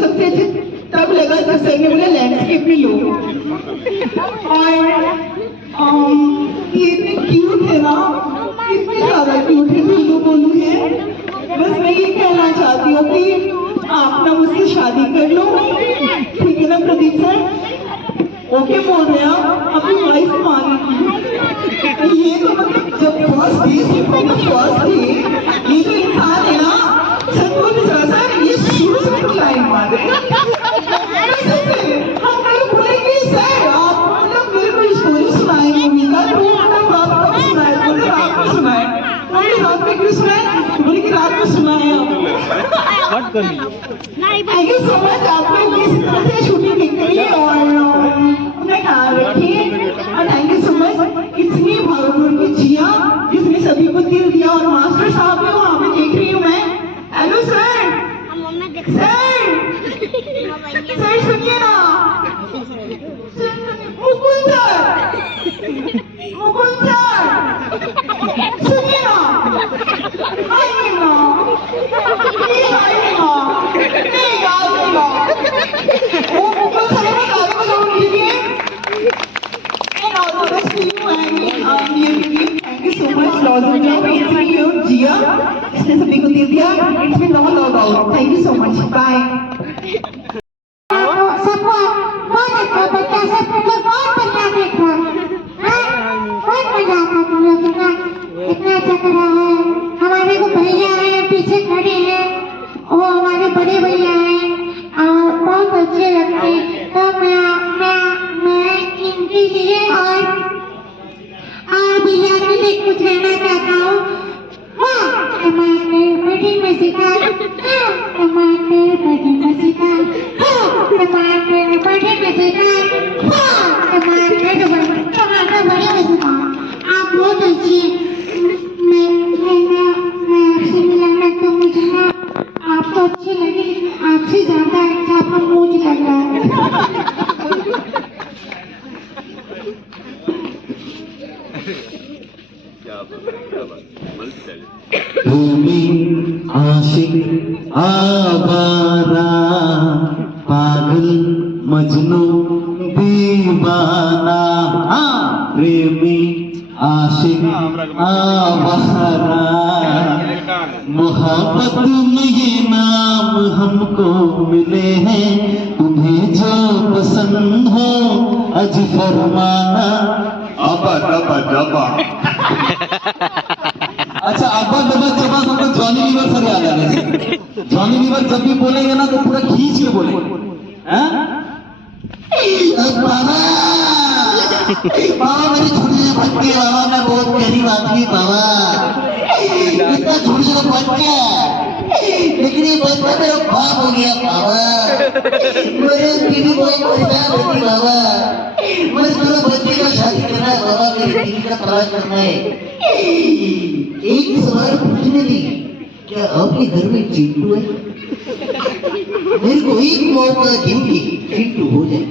सबसे अच्छे तब लगा जब सर ने बोला लैंडस्केप में लो। और ये इतने क्यूट है ना, इतने ज्यादा क्यूट है, बोलू बोलू है। बस मैं ये कहना चाहती हूँ कि आप ना मुझसे शादी कर लो, ठीक है ना प्रदीप सर? ओके बोल रहे हैं आप? अपनी वाइफ मांगी। ये तो मतलब जब फर्स्ट डे ये जो इंसान है ना, सच बोल सर ये शुरू से क्लाइंट मारे। हम लोग बोलेंगे सर आप मतलब मेरे को स्टोरी सुनाए मूवी का, तो मतलब रात को सुनाए, बोले रात को सुनाए, बोले रात में क्यों सुनाए, बोले कि रात में सुनाए आप। थैंक यू सो मच, आपने इस तरह से शूटिंग देख रही है और अपना ख्याल रखिए। और थैंक यू सो मच इतनी भागलपुर की जिया जिसने सभी को दिल दिया। और मास्टर साहब है वहाँ पे देख रही हूँ मैं। हेलो सर, सर सुनिए ना, मुकुल सर सुनिए ना, आइए ना, प्लीज आइए ना, प्लीज आइए ना। वो मुकुल सर ने गाने बजाने के लिए and all the best to you and thank you so much Lawson Job, it's me here जिया इसने सभी को दे दिया। It's been all about, thank you so much, bye। सबको बहुत अच्छा बच्चा, सबको बहुत बढ़िया देखा, बहुत मजा आता तुम लोग इतना अच्छा करा है। हमारे को भैया है पीछे खड़े हैं, वो हमारे बड़े भैया हैं और बहुत अच्छे लगते। तो मैं इनके लिए और भैया के लिए कुछ कहना चाहता हूँ। हाँ, टमाटर बड़ी मजेदार, हाँ टमाटर बड़ी मजेदार, हाँ टमाटर बड़े मजेदार, हाँ टमाटर बड़े मजेदार। आप बहुत अच्छी हैं। मैं आपसे मिलना तो मुझे ना आप तो अच्छे लगे, आपसे ज्यादा अच्छा आपका मुझे लग रहा है। भूमि आशिक आवारा पागल मजनू दीवाना, प्रेमी आशिक आवारा मोहब्बत में ये नाम हमको मिले हैं। तुम्हें जो पसंद हो अज फरमाना। अबा दबा दबा। अच्छा अब्बा दबा जबा हमको जॉनी लीवर सर याद आ गए। जॉनी लीवर जब भी बोलेंगे ना तो पूरा खींच के बोलेंगे। बाबा बाबा मेरी छोटी बच्चे, बाबा मैं बहुत गरीब आदमी बाबा, इतना छोटे छोटे बच्चे, लेकिन ये बच्चा मेरा बाप हो गया बाबा। मेरे बीवी बहुत परेशान होती बाबा, मुझे मेरे बच्चे का शादी करना है बाबा, मेरी बीवी का तलाक करना है। एक सवाल पूछने दी, क्या आपके घर में चिंटू है? मेरे को एक मौका दीजिए, चिंटू हो जाए।